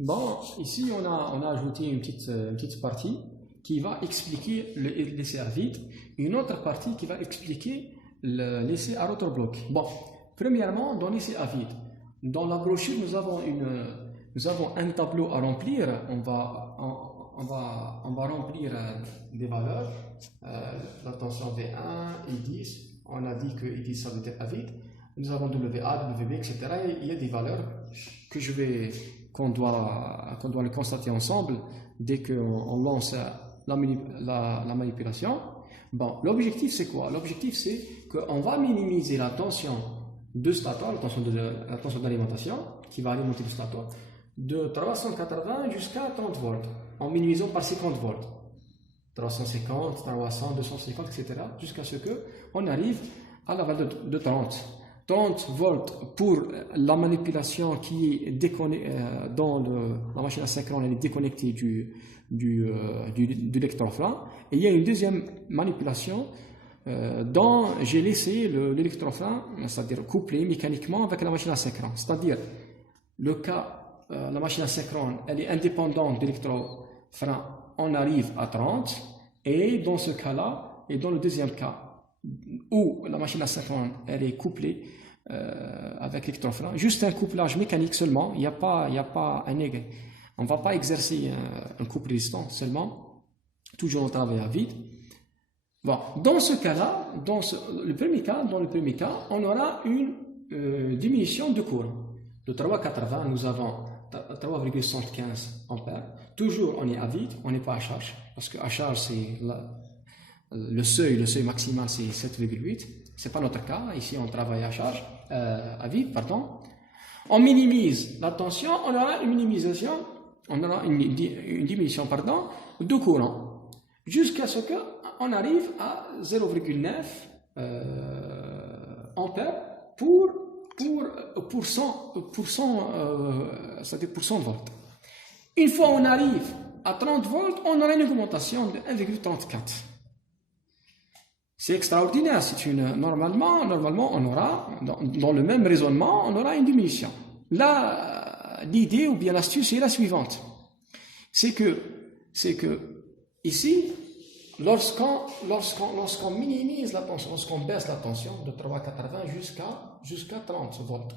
Bon, ici on a ajouté une petite partie qui va expliquer l'essai à vide, une autre partie qui va expliquer l'essai à rotor bloqué. Bon, premièrement, dans l'essai à vide, dans la brochure, nous avons un tableau à remplir. On va remplir des valeurs, la tension V1 et 10. On a dit que I10 ça veut dire à vide. Nous avons WA, WB, etc. Il y a des valeurs qu'on doit le constater ensemble dès qu'on lance la manipulation. Bon, l'objectif c'est quoi? L'objectif c'est qu'on va minimiser la tension de stator, la tension d'alimentation qui va alimenter le stator de 380 jusqu'à 30 volts en minimisant par 50 volts. 350, 300, 250, etc. jusqu'à ce qu'on arrive à la valeur de 30 volts pour la manipulation qui est dans la machine asynchrone, elle est déconnectée de l'électrofrein. Et il y a une deuxième manipulation dont j'ai laissé l'électrofrein, c'est-à-dire couplé mécaniquement avec la machine asynchrone. C'est-à-dire, la machine asynchrone, elle est indépendante de l'électrofrein, on arrive à 30, et dans ce cas-là, et dans le deuxième cas, où la machine asynchrone, elle est couplée avec l'électrofrein, juste un couplage mécanique seulement, il n'y a pas on ne va pas exercer un couple résistant seulement, toujours on travaille à vide. Bon, dans ce cas-là, dans le premier cas, on aura une diminution de courant. De 3,80, nous avons 3,75 ampères. Toujours on est à vide, on n'est pas à charge, parce que à charge c'est le seuil maximal c'est 7,8. C'est pas notre cas. Ici, on travaille à charge, à vide, pardon. On minimise la tension, on aura une diminution, de courant, jusqu'à ce qu'on arrive à 0,9 ampères pour 100 volts. Une fois on arrive à 30 volts, on aura une augmentation de 1,34. C'est extraordinaire. Normalement, on aura, dans le même raisonnement, on aura une diminution. Là, l'idée ou bien l'astuce est la suivante. C'est que ici, lorsqu'on minimise la tension, lorsqu'on baisse la tension de 3,80 jusqu'à 30 volts,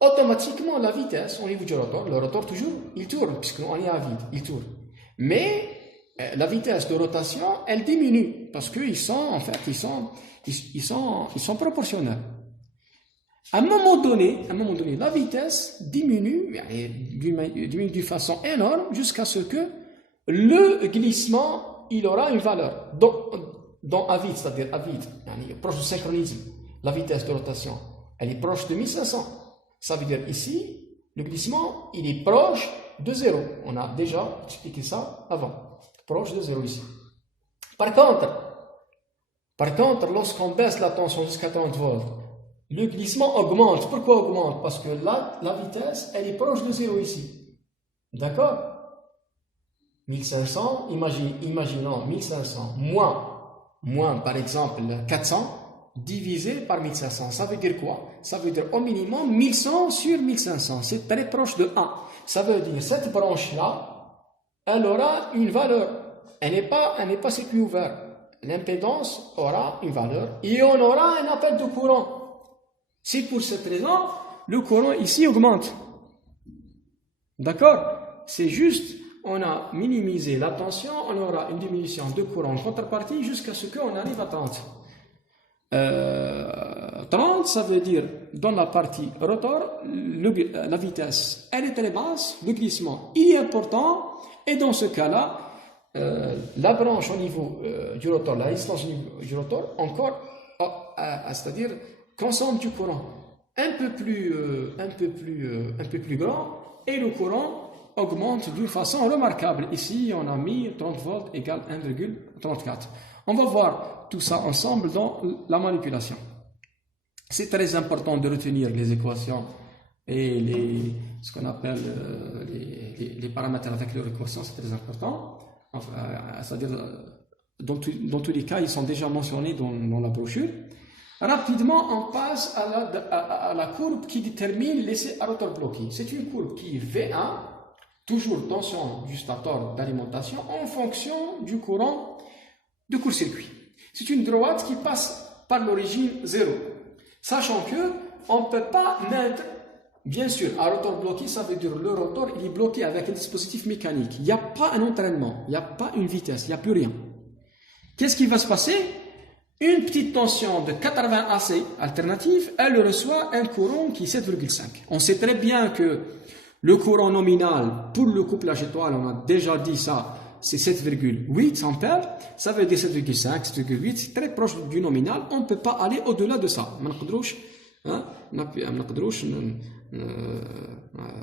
automatiquement, la vitesse au niveau du rotor, le rotor toujours, il tourne, puisqu'on est à vide, il tourne. Mais la vitesse de rotation, elle diminue parce qu'ils sont proportionnels. À un moment donné, la vitesse diminue d'une façon énorme jusqu'à ce que le glissement, il aura une valeur. Dans à vide, c'est-à-dire à vide, proche du synchronisme, la vitesse de rotation, elle est proche de 1500. Ça veut dire ici, le glissement, il est proche de 0. On a déjà expliqué ça avant. Proche de 0 ici. Par contre, lorsqu'on baisse la tension jusqu'à 30 volts, le glissement augmente. Pourquoi augmente? Parce que là, la vitesse, elle est proche de 0 ici. D'accord? 1500, imaginons 1500 moins par exemple 400 divisé par 1500. Ça veut dire quoi? Ça veut dire au minimum 1100 sur 1500. C'est très proche de 1. Ça veut dire cette branche-là, elle aura une valeur. Elle n'est pas circuit ouvert. L'impédance aura une valeur et on aura un appel de courant. C'est pour cette raison, le courant ici augmente. D'accord? C'est juste, on a minimisé la tension, on aura une diminution de courant en contrepartie jusqu'à ce qu'on arrive à 30. 30, ça veut dire, dans la partie rotor, la vitesse, elle est très basse, le glissement, il est important, et dans ce cas-là, la branche au niveau du rotor, la résistance au niveau du rotor, encore, c'est-à-dire, consomme du courant un peu plus grand, et le courant augmente d'une façon remarquable. Ici, on a mis 30 volts égale 1,34. On va voir tout ça ensemble dans la manipulation. C'est très important de retenir les équations et ce qu'on appelle les paramètres avec leur équation, c'est très important. C'est-à-dire, dans tous les cas, ils sont déjà mentionnés dans la brochure. Rapidement, on passe à la courbe qui détermine l'essai à rotor bloqué. C'est une courbe qui est V1, toujours tension du stator d'alimentation, en fonction du courant de court-circuit. C'est une droite qui passe par l'origine 0. Sachant que on ne peut pas mettre, bien sûr, à rotor bloqué, ça veut dire le rotor il est bloqué avec un dispositif mécanique. Il n'y a pas un entraînement, il n'y a pas une vitesse, il n'y a plus rien. Qu'est-ce qui va se passer? Une petite tension de 80 AC alternative, elle reçoit un courant qui est 7,5. On sait très bien que le courant nominal pour le couplage étoile, on a déjà dit ça, c'est 7,8 ampères. Ça veut dire 7,5, 7,8, c'est très proche du nominal. On ne peut pas aller au-delà de ça. ما نقدروش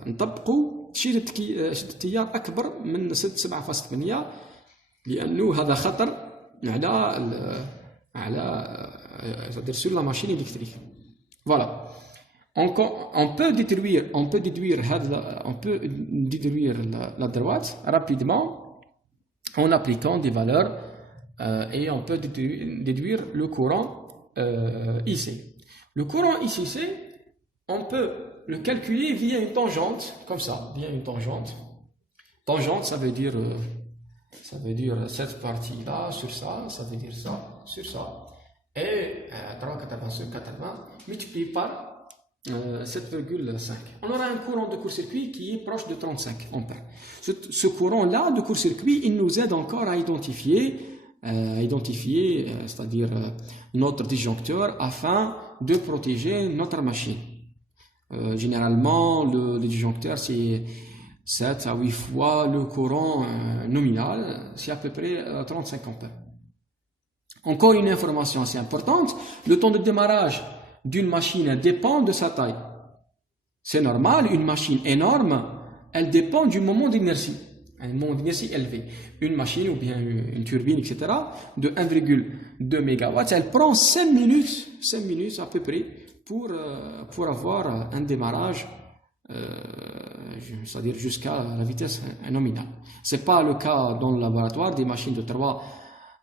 نطبقوا شدة التيار أكبر من 7.8 لأنه هذا خطر c'est-à-dire sur la machine électrique. Voilà. On peut déduire la droite rapidement en appliquant des valeurs et on peut déduire le courant IC. Le courant ICC, on peut le calculer via une tangente, comme ça, via une tangente. Tangente, ça veut dire cette partie-là sur ça, ça veut dire ça sur ça. Et 3,80 sur 80 multiplié par 7,5. On aura un courant de court-circuit qui est proche de 35 ampères. Ce courant-là de court-circuit, il nous aide encore à identifier, c'est-à-dire notre disjoncteur afin de protéger notre machine. Généralement, le disjoncteur, c'est 7 à 8 fois le courant nominal, c'est à peu près 35 ampères. Encore une information assez importante, le temps de démarrage d'une machine dépend de sa taille. C'est normal, une machine énorme, elle dépend du moment d'inertie, un moment d'inertie élevé. Une machine ou bien une turbine, etc., de 1,2 MW, elle prend 5 minutes à peu près pour avoir un démarrage, c'est-à-dire jusqu'à la vitesse nominale. Ce n'est pas le cas dans le laboratoire, des machines de 3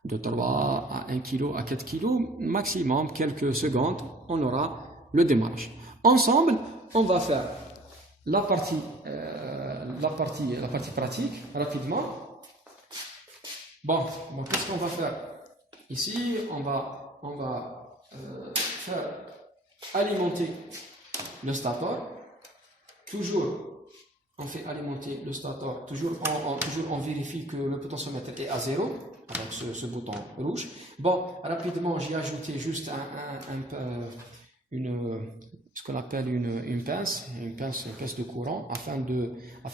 à 1 kg à 4 kg, maximum quelques secondes, on aura le démarrage. Ensemble, on va faire la partie pratique rapidement. Bon, qu'est-ce qu'on va faire? Ici, on va faire alimenter le stator. Toujours, on fait alimenter le stator. Toujours, on vérifie que le potentiomètre est à 0 avec ce bouton rouge. Bon, rapidement, j'ai ajouté juste ce qu'on appelle une pince de courant afin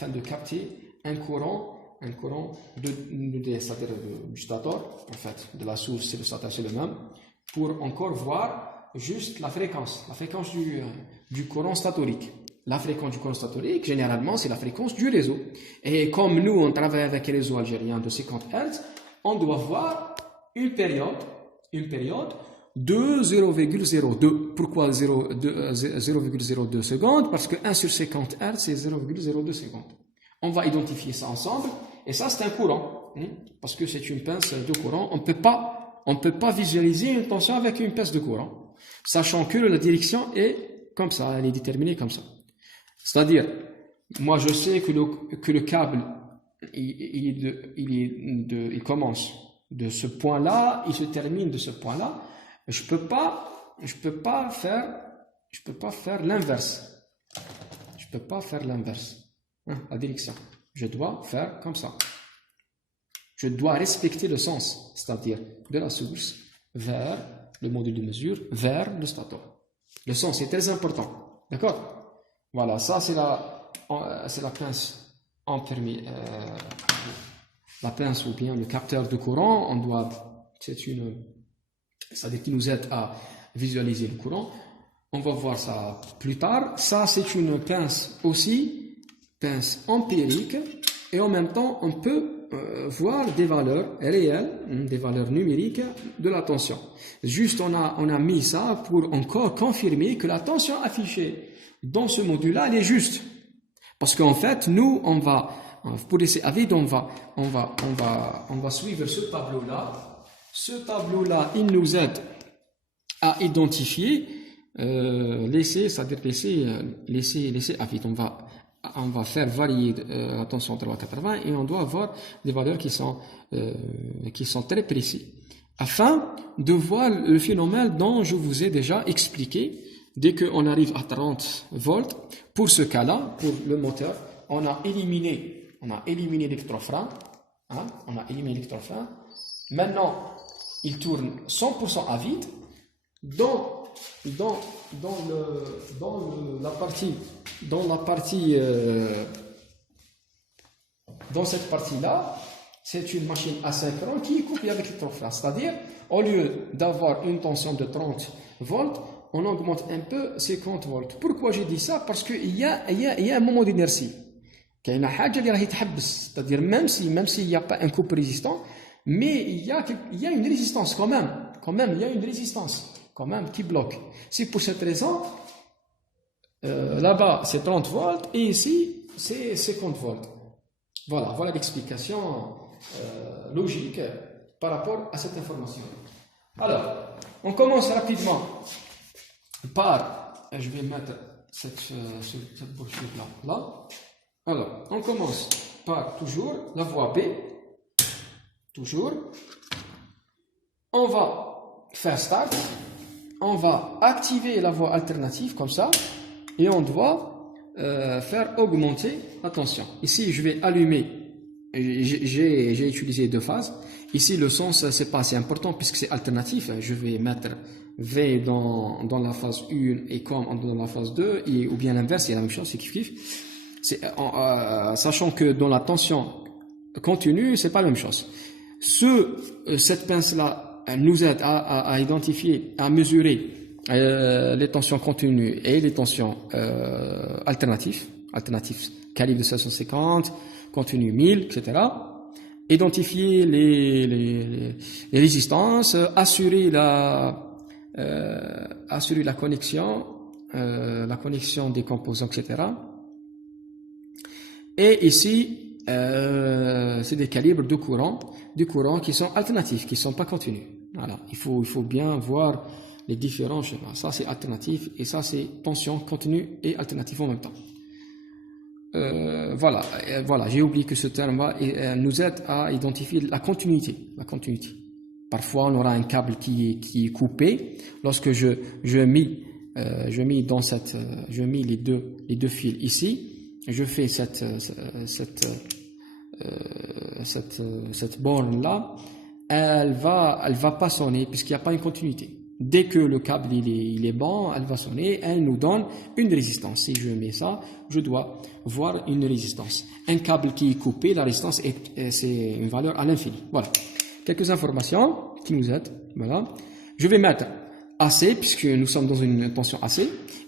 de capter un courant c'est-à-dire du stator, en fait, de la source, c'est le stator, c'est le même, pour encore voir juste la fréquence du courant statorique. La fréquence du courant statorique, généralement, c'est la fréquence du réseau. Et comme nous, on travaille avec un réseau algérien de 50 Hz, on doit voir une période de 0,02. Pourquoi 0,02 secondes? Parce que 1 sur 50 Hz, c'est 0,02 secondes. On va identifier ça ensemble. Et ça, c'est un courant. Parce que c'est une pince de courant. On ne peut pas visualiser une tension avec une pince de courant. Sachant que la direction est comme ça. Elle est déterminée comme ça. C'est-à-dire, moi, je sais que le câble, il commence de ce point-là, il se termine de ce point-là. Je peux pas faire l'inverse. Je peux pas faire l'inverse. La direction. Je dois faire comme ça. Je dois respecter le sens, c'est-à-dire de la source vers le module de mesure, vers le stator. Le sens est très important. D'accord? Voilà, ça c'est la pince la pince ou bien le capteur de courant. C'est-à-dire qui nous aide à visualiser le courant. On va voir ça plus tard. Ça c'est une pince empirique, et en même temps on peut voir des valeurs réelles, des valeurs numériques de la tension. Juste on a mis ça pour encore confirmer que la tension affichée dans ce module-là, elle est juste. Parce qu'en fait, nous, pour laisser à vide, on va suivre ce tableau-là. Ce tableau-là, il nous aide à identifier l'essai, c'est-à-dire l'essai à vide. On va faire varier la tension 380 et on doit avoir des valeurs qui sont très précises afin de voir le phénomène dont je vous ai déjà expliqué. Dès qu'on arrive à 30 volts, pour ce cas-là, pour le moteur, on a éliminé l'électrofrein. Hein, on a éliminé l'électrofrein. Maintenant, il tourne 100% à vide. Dans cette partie-là, c'est une machine asynchrone qui est couplée avec l'électrofrein. C'est-à-dire, au lieu d'avoir une tension de 30 volts, on augmente un peu 50 volts. Pourquoi j'ai dit ça? Parce qu'il y a un moment d'inertie. C'est-à-dire, même s'il n'y a pas un couple résistant, mais il y a une résistance quand même. Il y a une résistance quand même qui bloque. C'est pour cette raison, là-bas c'est 30 volts et ici c'est 50 volts. Voilà l'explication logique par rapport à cette information. Alors, on commence rapidement par, je vais mettre cette brochure là. Alors, on commence par toujours la voie B. Toujours. On va faire start. On va activer la voie alternative comme ça. Et on doit faire augmenter la tension. Ici, je vais allumer. J'ai utilisé 2 phases. Ici, le sens, c'est pas assez important puisque c'est alternatif. Je vais mettre V dans la phase 1 et COM dans la phase 2, ou bien l'inverse, c'est la même chose, c'est kiff. Sachant que dans la tension continue, c'est pas la même chose. Cette pince-là nous aide à identifier, à mesurer les tensions continues et les tensions alternatives calibre de 750, continu 1000, etc. Identifier les résistances, assurer la connexion des composants, etc. Et ici, c'est des calibres de courant qui sont alternatifs, qui ne sont pas continus. Voilà, il faut bien voir les différents schémas. Ça c'est alternatif et ça c'est tension continue et alternative en même temps. Voilà, j'ai oublié que ce terme-là nous aide à identifier la continuité. Parfois, on aura un câble qui est coupé. Lorsque je mets les deux fils ici, je fais cette borne-là, elle va pas sonner puisqu'il n'y a pas une continuité. Dès que le câble il est bon, elle va sonner, elle nous donne une résistance. Si je mets ça, je dois voir une résistance. Un câble qui est coupé, la résistance c'est une valeur à l'infini. Voilà. Quelques informations qui nous aident. Voilà. Je vais mettre AC puisque nous sommes dans une tension AC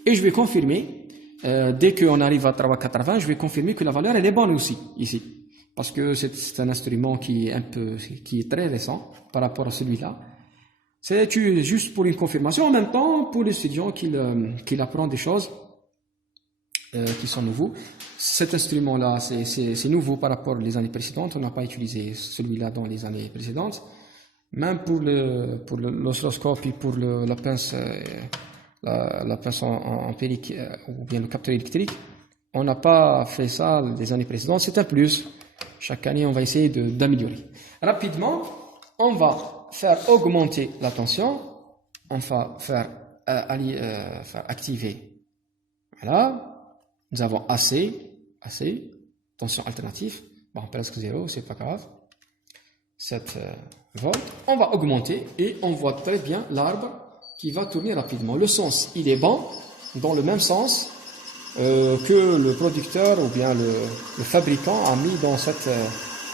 et je vais confirmer. Dès qu'on arrive à 380, je vais confirmer que la valeur elle est bonne aussi ici, parce que c'est un instrument qui est très récent par rapport à celui-là. C'est juste pour une confirmation, en même temps pour l'étudiant qu'il apprend des choses qui sont nouveaux. Cet instrument-là, c'est nouveau par rapport aux années précédentes. On n'a pas utilisé celui-là dans les années précédentes. Même pour l'oscilloscope et pour la pince. La pince empirique ou bien le capteur électrique, on n'a pas fait ça les années précédentes, c'est un plus. Chaque année, on va essayer d'améliorer. Rapidement, on va faire augmenter la tension, on va faire activer. Voilà, nous avons AC, tension alternative, bon, presque 0, c'est pas grave. 7 volts, on va augmenter et on voit très bien l'arbre qui va tourner rapidement. Le sens, il est bon, dans le même sens que le producteur ou bien le fabricant a mis dans cette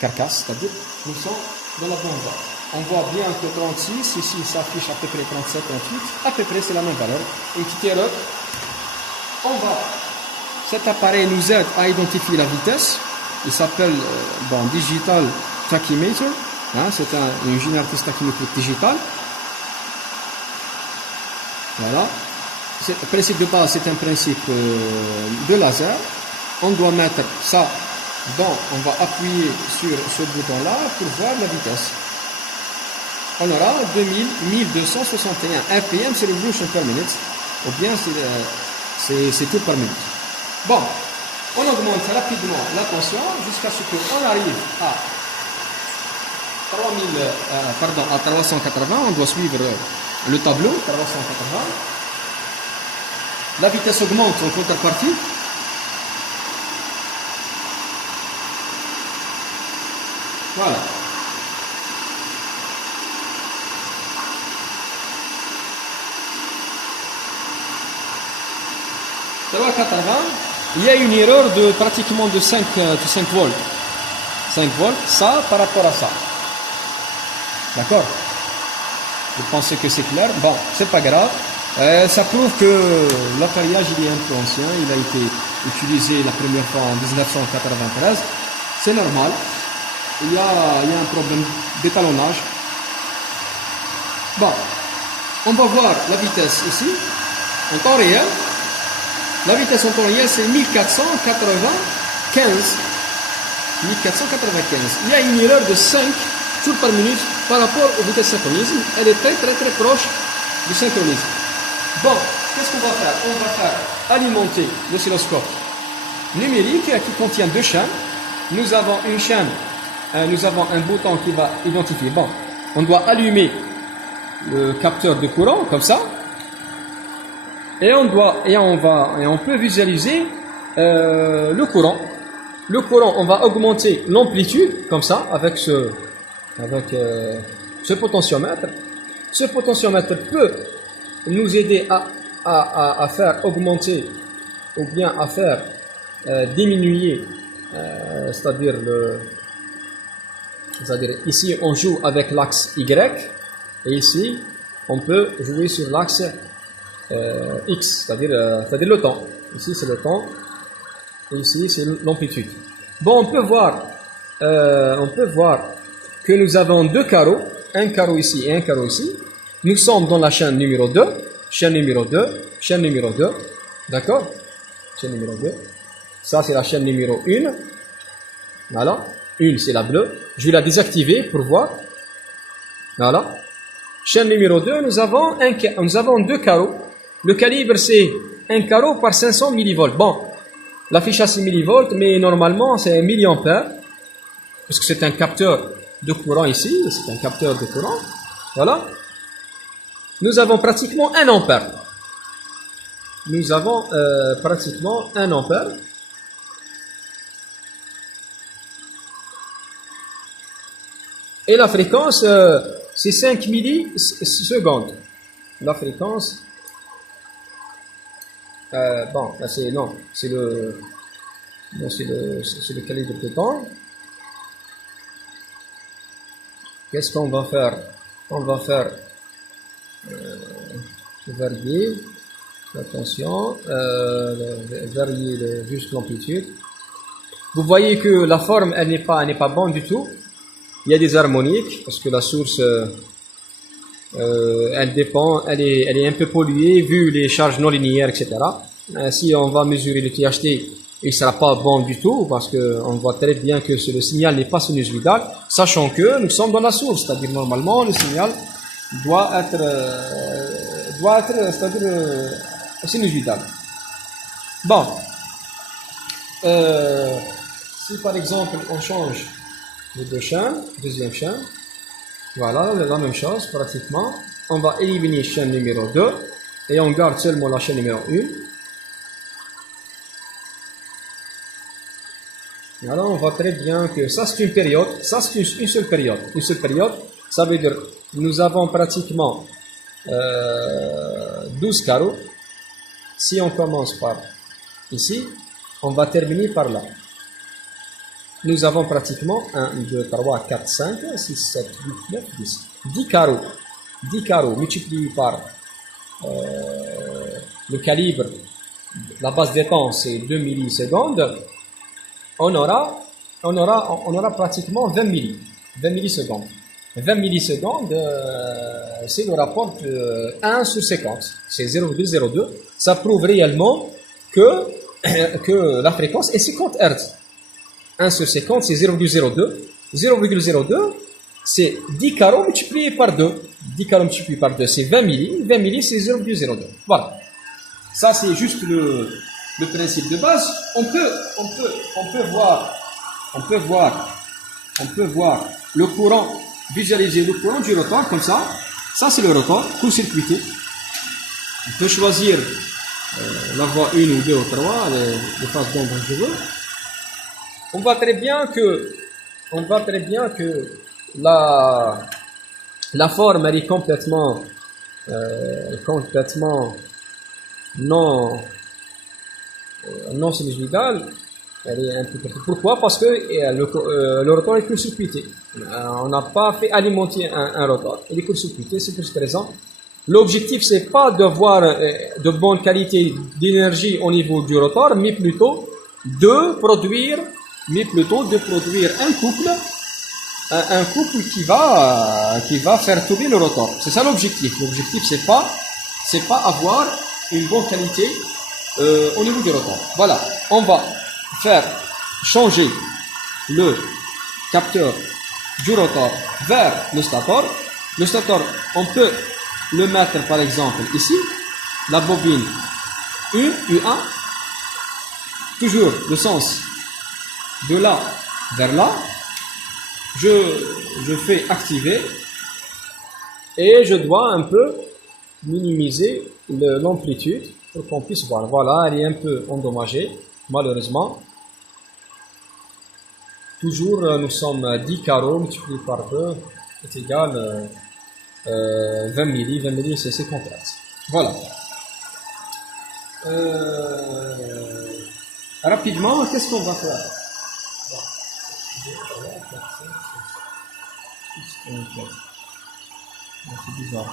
carcasse, c'est-à-dire nous sommes dans la bonne voie. On voit bien que 36, ici ça affiche à peu près 37, 38, à peu près c'est la même valeur. Une petite erreur. Cet appareil nous aide à identifier la vitesse. Il s'appelle Digital Tachymeter. Hein, c'est une génératrice tachymétrique digitale. Voilà. Le principe de base, c'est un principe de laser. On doit mettre ça on va appuyer sur ce bouton-là pour voir la vitesse. on aura 1261 RPM, c'est revolution per minute, ou bien c'est tours par minute. Bon, on augmente rapidement la tension jusqu'à ce qu'on arrive à 380, on doit suivre le tableau, 380. La vitesse augmente en contrepartie. Voilà. Il y a une erreur de pratiquement de 5 volts. 5 volts, ça par rapport à ça. D'accord? Vous pensez que c'est clair? Bon, c'est pas grave. Ça prouve que l'appareillage il est un peu ancien. Il a été utilisé la première fois en 1993. C'est normal. Il y a un problème d'étalonnage. Bon, on va voir la vitesse ici, en temps réel. La vitesse en temps réel, c'est 1495. 1495. Il y a une erreur de 5 tours par minute par rapport aux vitesses synchronisme. Elle est très proche du synchronisme. Bon, qu'est-ce qu'on va faire? On va faire alimenter l'oscilloscope numérique qui contient 2 chaînes. Nous avons une chaîne. Nous avons un bouton qui va identifier. Bon, on doit allumer le capteur de courant comme ça, et on peut visualiser le courant. Le courant, on va augmenter l'amplitude comme ça avec ce potentiomètre. Ce potentiomètre peut nous aider à faire augmenter ou bien à faire diminuer, c'est-à-dire ici on joue avec l'axe Y et ici on peut jouer sur l'axe X, c'est-à-dire le temps. Ici c'est le temps et ici c'est l'amplitude. Bon, on peut voir que nous avons 2 carreaux, un carreau ici et un carreau ici. Nous sommes dans la chaîne numéro 2, chaîne numéro 2, chaîne numéro 2, d'accord? Chaîne numéro 2. Ça c'est la chaîne numéro 1. Voilà. Une, c'est la bleue. Je vais la désactiver pour voir. Voilà. Chaîne numéro 2, nous avons 2 carreaux. Le calibre, c'est 1 carreau par 500 millivolts. Bon, l'affichage c'est millivolts, mais normalement, c'est 1 milliampère. Parce que c'est un capteur de courant ici. C'est un capteur de courant. Voilà. Nous avons pratiquement 1 ampère. Nous avons pratiquement 1 ampère. Et la fréquence, c'est 5 millisecondes. La fréquence, bon, là c'est le calibre de temps. Qu'est-ce qu'on va faire? On va faire varier, attention, varier juste l'amplitude. Vous voyez que la forme, elle n'est pas bonne du tout. Il y a des harmoniques parce que la source elle est un peu polluée vu les charges non linéaires, etc. Si on va mesurer le THT, il ne sera pas bon du tout parce qu'on voit très bien que le signal n'est pas sinusoïdal, sachant que nous sommes dans la source, c'est-à-dire normalement le signal doit être sinusoïdal. Bon, si par exemple on change les 2 chaînes, deuxième chaîne, voilà, la même chose pratiquement. On va éliminer chaîne numéro 2 et on garde seulement la chaîne numéro 1. Voilà, on voit très bien que ça c'est une période, ça c'est une seule période. Une seule période, ça veut dire nous avons pratiquement 12 carreaux. Si on commence par ici, on va terminer par là. Nous avons pratiquement 1, 2, 3, 4, 5, 6, 7, 8, 9, 10. 10 carreaux. 10 carreaux multipliés par le calibre, la base de temps c'est 2 millisecondes. On aura pratiquement 20 millisecondes. 20 millisecondes, c'est le rapport de 1 sur 50. C'est 0,02. Ça prouve réellement que la fréquence est 50 Hz. 1 sur 50, c'est 0,02. 0,02, c'est 10 carreaux multipliés par 2. 10 carreaux multipliés par 2, c'est 20 milli. 20 milli, c'est 0,02. Voilà. Ça, c'est juste le principe de base. On peut voir le courant, visualiser le courant du rotor comme ça. Ça, c'est le rotor, court-circuité. On peut choisir la voie 1 ou 2 ou 3, les phases d'ombre que je veux. On voit très bien que la forme, elle est complètement non sinusoïdale. Elle est un peu... Pourquoi? Parce que le rotor est court-circuité. On n'a pas fait alimenter un rotor. Il est court-circuité, c'est pour cette raison. L'objectif, c'est pas de voir de bonne qualité d'énergie au niveau du rotor, mais plutôt de produire un couple qui va faire tourner le rotor. C'est ça l'objectif. L'objectif, c'est pas avoir une bonne qualité au niveau du rotor. Voilà. On va faire changer le capteur du rotor vers le stator. Le stator, on peut le mettre par exemple ici, la bobine U1, toujours le sens de là vers là. Je fais activer et je dois un peu minimiser l'amplitude pour qu'on puisse voir. Voilà, elle est un peu endommagée, malheureusement. Toujours, nous sommes 10 carreaux multipliés par 2 est égal 20 milli. 20 milli, c'est complexe. Voilà. Rapidement, qu'est-ce qu'on va faire? C'est bizarre.